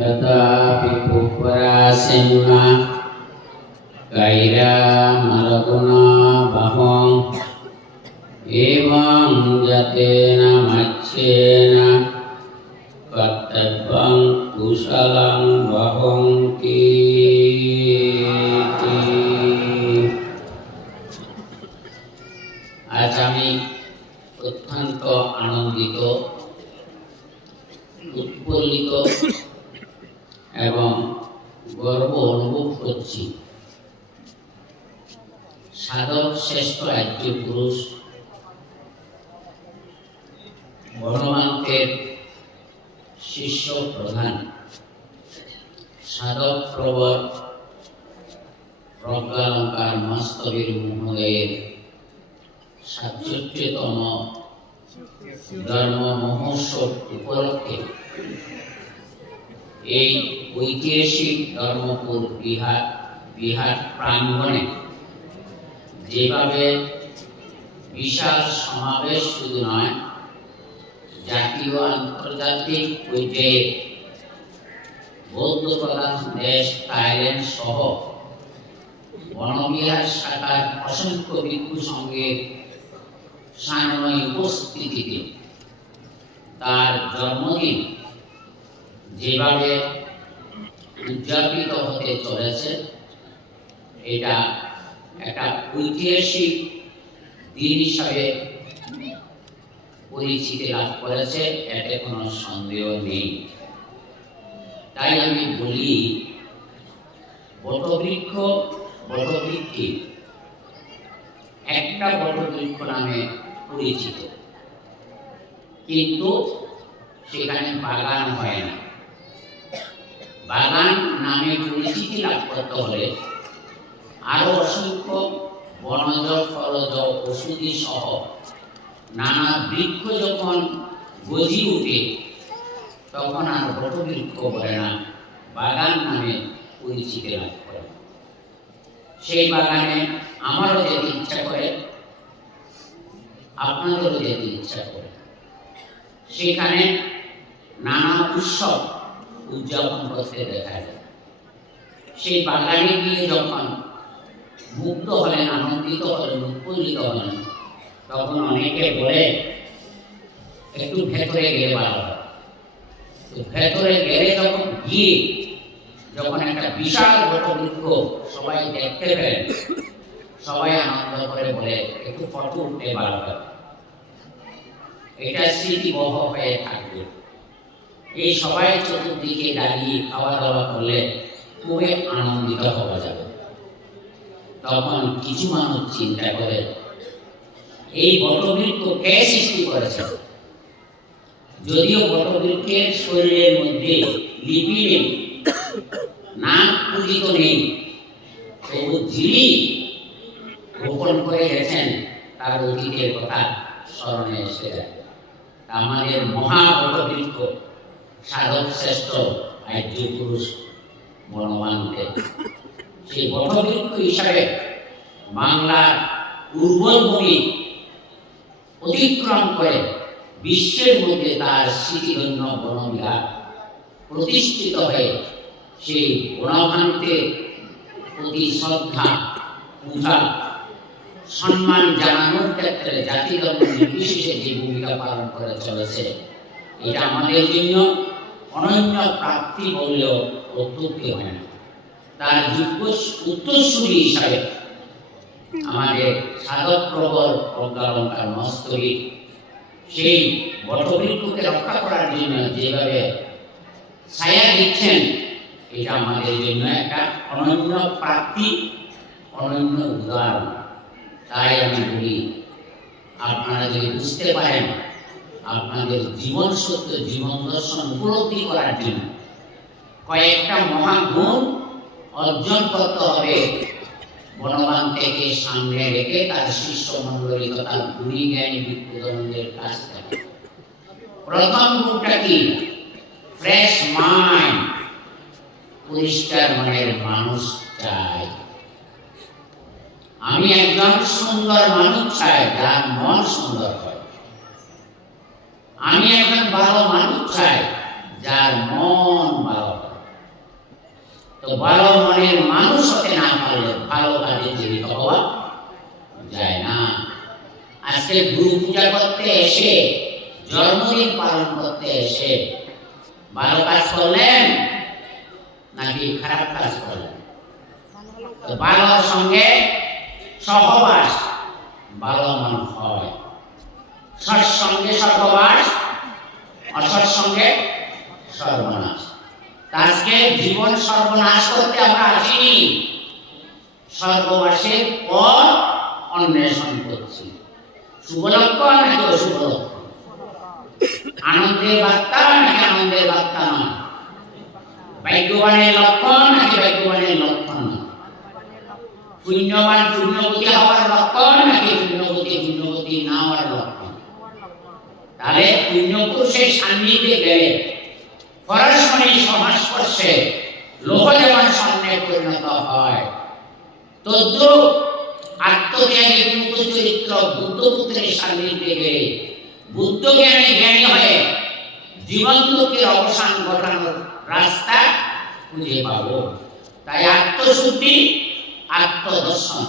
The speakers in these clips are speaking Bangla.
Tetapi puprasenna kaira maraguna bahong emang jatena macena katabang kusalang bahong ki আজ আমি অত্যন্ত আনন্দিত, উৎফুল্লিত এবং গর্ব অনুভব করছি। সাধক শ্রেষ্ঠ আর্য পুরুষ বনমান্তের শিষ্য প্রধান সাধক প্রবর প্রজ্ঞালঙ্কার মস্তবীর মহোদয়ের ৬৭তম ধর্ম মহোৎসব উপলক্ষে এই ঐতিহাসিক ধর্মপুর বিহার প্রাঙ্গণে যেভাবে বিশাল সমাবেশ শুধু নয়, জাতীয় আন্তর্জাতিক পর্যায়ে বৌদ্ধ প্রধান দেশ থাইল্যান্ড সহ বনবিহার শাখার অসংখ্য ভিক্ষু সঙ্গের সান্ময় উপস্থিতিতে তার জন্মদিন যেভাবে উদযাপিত হতে চলেছে, এটা একটা ঐতিহাসিক দিন হিসাবে পরিচিতি লাভ করেছে, এতে কোনো সন্দেহ নেই। তাই আমি বলি, বটবৃক্ষটি একটা বটবৃক্ষ নামে পরিচিত, কিন্তু সেখানে বাগান হয় না। বাগান নামে পরিচিতি লাভ করতে হলে আরো অসংখ্য বনজ ফলজ ওষুধি সহ নানা বৃক্ষ যখন গজি উঠে, তখন আর বটবৃক্ষ বলে না, বাগান নামে পরিচিতি লাভ করে। সেই বাগানে আমারও যেতে ইচ্ছা করে, আপনাদেরও যেতে ইচ্ছা করে। সেখানে নানা উৎসব উদযাপন করতে দেখা যায়। সেই বাগানে গিয়ে যখন মুগ্ধ হলেন, আনন্দিত হলেন, উৎফুল্লিত হলেন, তখন অনেকে বলে একটু ভেতরে গেলে ভালো হয়। ভেতরে গেলে যখন একটা বিশাল বটবৃক্ষ সবাই দেখতে পেলেন, সবাই আনন্দ করে বলে একটু ফটো উঠতে ভালো হয়, এটা স্মৃতিবহ হয়ে থাকবে। এই সবাই চতুর্দিকে দাঁড়িয়ে খাওয়া দাওয়া করলে খুবই আনন্দিত হওয়া যাবে। তখন কিছু মানুষ চিন্তা করে, এই বটবৃক্ষ কে সৃষ্টি করেছে? যদিও বটবৃক্ষের শরীরের মধ্যে লিপি নেই, নাম পূজিত নেই, তবু যিনি গোপন করে গেছেন তার অতীতের কথা স্মরণে এসে যায়। আমাদের মহা বটবৃক্ষ সাধক শ্রেষ্ঠ আর্য পুরুষ বনমান্তে, সেই বটবৃক্ষ হিসাবে বাংলার উর্বর ভূমি অতিক্রম করে বিশ্বের মধ্যে তার স্মৃতিধন্য বনবিহার প্রতিষ্ঠিত হয়ে সেই বনমান্তের প্রতি শ্রদ্ধা, পূজা, সম্মান জানানোর ক্ষেত্রে জাতি ধর্ম নির্বিশেষে যে ভূমিকা পালন করে চলেছে, এটা আমাদের জন্য অনন্য প্রাপ্তি বললেও অত্যুক্তি হয় না। তার যোগ্য উত্তরসূরি হিসাবে আমাদের সাধক প্রবর প্রজ্ঞালঙ্কার মস্তবী সেই বটবৃক্ষকে রক্ষা করার জন্য যেভাবে ছায়া দিচ্ছেন, এটা আমাদের জন্য একটা অনন্য প্রাপ্তি, অনন্য উদাহরণ। তাই আমি বলি, আপনারা যদি বুঝতে পারেন, আপনাদের জীবন সত্য, জীবন দর্শন উপলব্ধি করার জন্য কয়েকটা মহাগুণ অর্জন করতে হবে বনমান্তেকে সামনে রেখে তার শিষ্য মন্ডলী তথা গুণী জ্ঞানী ভিক্ষুজনদের কাছ থেকে। প্রথম গুণটা কি? ফ্রেশ মাইন্ড, পরিষ্কার মনের মানুষ চাই। আমি একজন সুন্দর মানুষ চাই, যার মন সুন্দর হয়। এসে, জন্মদিন পালন করতে এসে ভালো কাজ করলেন নাকি খারাপ কাজ করলেন? ভালোর সঙ্গে সহবাস ভালো মানুষ হয়, সৎসঙ্গে সহবাস, অসৎ সঙ্গে সর্বনাশ। আজকে জীবন সর্বনাশ করতে আমরা আসিনি, সর্বনাশের পর অন্বেষণ করছি। শুভ লক্ষণ নাকি অশুভ লক্ষণ? আনন্দের বার্তা নাকি আনন্দের বার্তা নয়? ভাগ্যবানের লক্ষণ নাকি ভাগ্যবানের লক্ষণ নয়? পুণ্যবান পুণ্যবতী হওয়ার লক্ষণ নাকি পুণ্যবতী না হওয়ার লক্ষণ? তাহলে পুণ্যপুরুষের সান্নিধ্যে গেলে পরস্পরের সংস্পর্শে লোক যেমন স্বর্ণে পরিণত হয়, তদ্রূপ আত্মজ্ঞানী মুক্ত চরিত্র বুদ্ধপুত্রের সান্নিধ্যে গেলে বুদ্ধ জ্ঞানী জ্ঞানী হয়ে জীবন দুঃখের অবসান ঘটানোর রাস্তা খুঁজে পাব। তাই আত্মশুদ্ধি, আত্মদর্শন,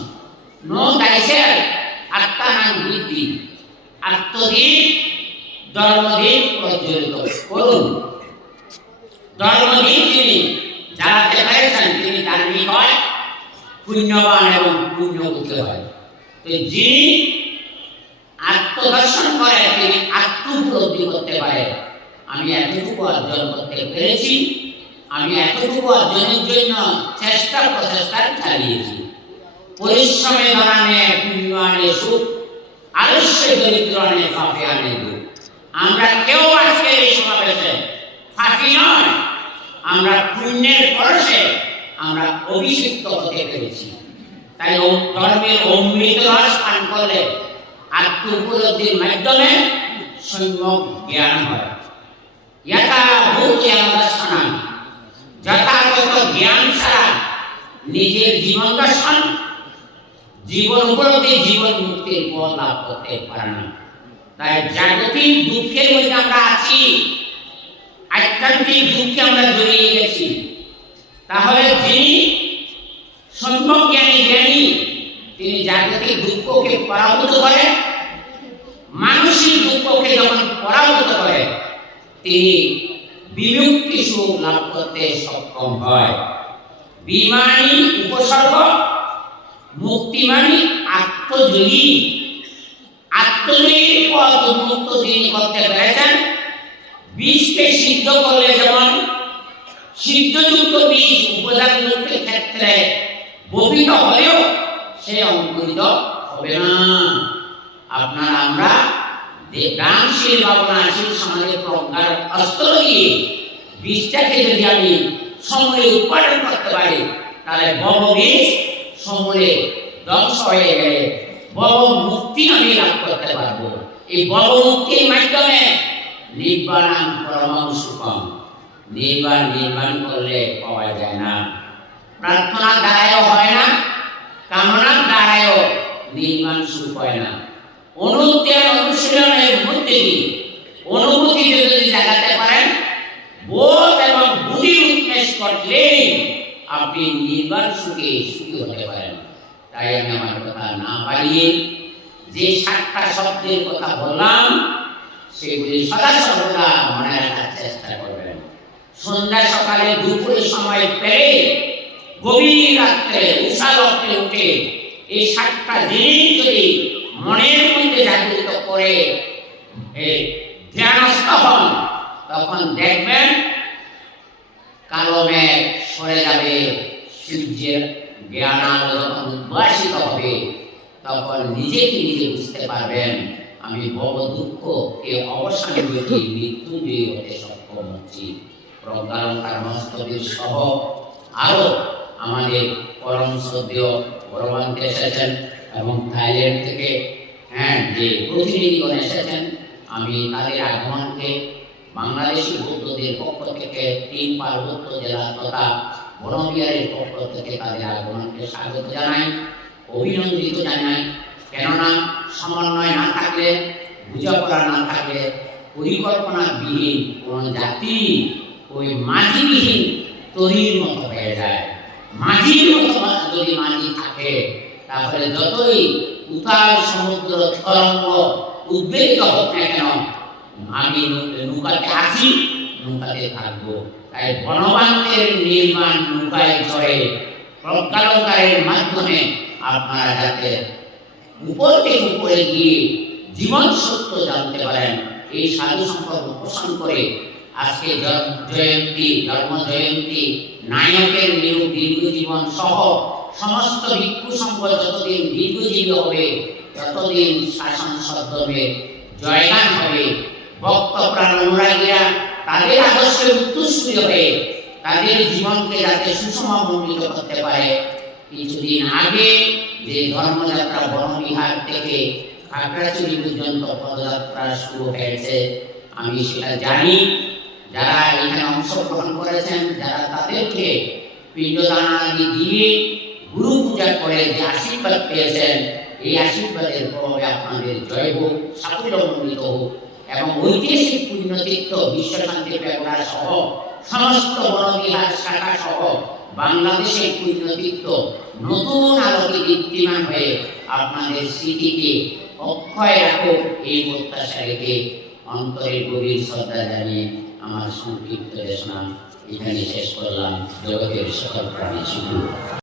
নো দাইসের আত্মানাং বৃদ্ধি, আত্মদীপ ধর্মদীপ প্রজ্বলিত করুন। ধর্মদীপ যিনি জ্বালাতে পেরেছেন তিনি ধার্মিক হয়, পুণ্যবান এবং পুণ্যবতী হয়। তো যিনি আত্মদর্শন করে তিনি আত্ম উপলব্ধি করতে পারে, আমি এতটুকু অর্জন করতে পেরেছি, আমি এতটুকু অর্জনের জন্য চেষ্টা প্রচেষ্টা চালিয়েছি। পরিশ্রমে ধন আনে পুণ্য আনে সুখ, আলস্যে দরিদ্র আনে পাপে আনে দুঃখ। আমরা কেউ আজকে এই সমাবেশে ফাঁকি নয়, আমরা পুণ্যের পরশে আমরা অভিষিক্ত হতে পেরেছি। তাই ধর্মের অমৃত রস পান করলে আত্ম উপলব্ধির মাধ্যমে সম্যক জ্ঞান হয়। যথাভূত জ্ঞান দর্শন, যথাযথ জ্ঞান ছাড়া নিজের জীবন দর্শন, জীবন উপলব্ধি, জীবন মুক্তির পথ লাভ করতে পারে না। তাই জাগতিক দুঃখের মধ্যে আমরা আছি, আধ্যাত্মিক দুঃখে আমরা জড়িয়ে গেছি। তাহলে যিনি সম্যক জ্ঞানী তিনি জাগতিক দুঃখকে পরাভূত করে, মানসিক দুঃখকে যখন পরাভূত করে তিনি বিমুক্তি সুখ লাভ করতে সক্ষম হয়। বিমানী উপসর্গ, মুক্তিমানী আত্মযোগী। আত্মযোগীর পথ উন্মুক্ত যিনি করতে পেরেছেন, বীজকে সিদ্ধ করলে যেমন সিদ্ধযুক্ত বীজ উপজাতযুক্ত ক্ষেত্রে বপিত হলেও সে অঙ্কুরিত হবে না। আপনারা আমরা দানশীল ভাবনাশীল সমাজের প্রজ্ঞার অস্ত্র দিয়ে বীজটাকে যদি আমি সমূলে উৎপাদন করতে পারি, তাহলে বব বীজ সমূলে ধ্বংস হয়ে গেলে বব মুক্তি আমি লাভ করতে পারবো। এই বব মুক্তির মাধ্যমে নির্বাণ পরম সুখম। নির্বাণ করলে পাওয়া যায় না, প্রার্থনা দ্বারায়ও হয় না, কামনার দ্বারায়ও নির্বাণ সুখ হয় না। অনুধ্যান অনুশীলনের মধ্যে দিয়ে অনুভূতি যদি জাগাতে পারেন, বোধ এবং বুদ্ধি উন্মেষ করলেই আপনি নির্বাণ সুখে সুখী হতে পারেন। তাই আমি আমার কথা না বাড়িয়ে যে 7টা শব্দের কথা বললাম সেগুলি সদা সর্বদা মনে রাখার চেষ্টা করবেন। সন্ধ্যা সকালে দুপুরের সময় পেরে গভীর রাত্রে উষালগ্নে উঠে এই 7টা জিনিস যদি মনের মধ্যে জাগরিত করে ধ্যানস্থ হন, তখন দেখবেন কালো মেঘ সরে যাবে, সূর্যের জ্ঞান আলো যখন উদ্ভাসিত হবে তখন নিজেকে নিজে বুঝতে পারবেন আমি বড় দুঃখ এ অবসান হইতে মৃত্যুঞ্জয়ী হতে সক্ষম হচ্ছি। প্রজ্ঞালঙ্কার মস্তবীর সহ আরো আমাদের পরম শ্রদ্ধেয় পরমান্তে এসেছেন এবং থাইল্যান্ড থেকে যে প্রতিনিধিগণ এসেছেন, আমি তাদের আগমনকে বাংলাদেশি বৌদ্ধদের পক্ষ থেকে 3 পার্বত্য জেলা তথা বনবিহারের পক্ষ থেকে তাদের আগমনকে স্বাগত জানাই, অভিনন্দিত জানাই। কেননা সমন্বয় না থাকলে, বোঝাপড়া না থাকলে, পরিকল্পনাবিহীন কোন জাতি ওই মাঝিবিহীন তরির মতো হয়ে যায়। মাঝির মতো যদি মাঝি থাকে তাহলে যতই উতাল সমুদ্র তরঙ্গ উদ্বেলিত হোক না কেন, আমি নৌকাতে আছি, নৌকাতে থাকবো। তাই বনবান্তের নির্মাণ নৌকায় চড়ে প্রজ্ঞালঙ্কারের মাধ্যমে আপনারা যাতে উপর থেকে উপরে গিয়ে জীবন সত্য জানতে পারেন, এই সাধু সম্পর্ক পোষণ করে আজকে জন্ম জয়ন্তী নায়কের দীর্ঘ জীবন সহ সমস্ত ভিক্ষু সম্পদ যতদিন দীর্ঘজীবী হবে ততদিন শাসন সদ্ধর্মের জয়গান হবে। ভক্ত প্রাণ অনুরাগীরা তাদের আদর্শের উত্তরসূরি হয়ে তাদের জীবনকে যাতে সুষমমণ্ডিত করতে পারে। কিছুদিন আগে যে ধর্মযাত্রা বনবিহার থেকে খাগড়াছড়ি পর্যন্ত পদযাত্রা শুরু হয়েছে, আমি সেটা জানি। যারা এখানে অংশগ্রহণ করেছেন, যারা তাদেরকে পিণ্ডদান আদি দিয়ে গুরু পূজা করে যে আশীর্বাদ পেয়েছেন, এই আশীর্বাদের প্রভাবে আপনাদের জয় হোক, সাফল্যমণ্ডিত হোক এবং ঐতিহাসিক পুণ্যতীর্থ বিশ্বশান্তি পেগোড়া সহ সমস্ত বনবিহার শাখা সহ বাংলাদেশের পুণ্যতীর্থ নতুন আলোকে দীপ্তিমান হয়ে আপনাদের স্মৃতিকে অক্ষয় রাখুক, এই প্রত্যাশা রেখে অন্তরের গভীর শ্রদ্ধা জানিয়ে আমার সংক্ষিপ্ত দেশনা এখানে শেষ করলাম। জগতের সকল প্রাণী শুধু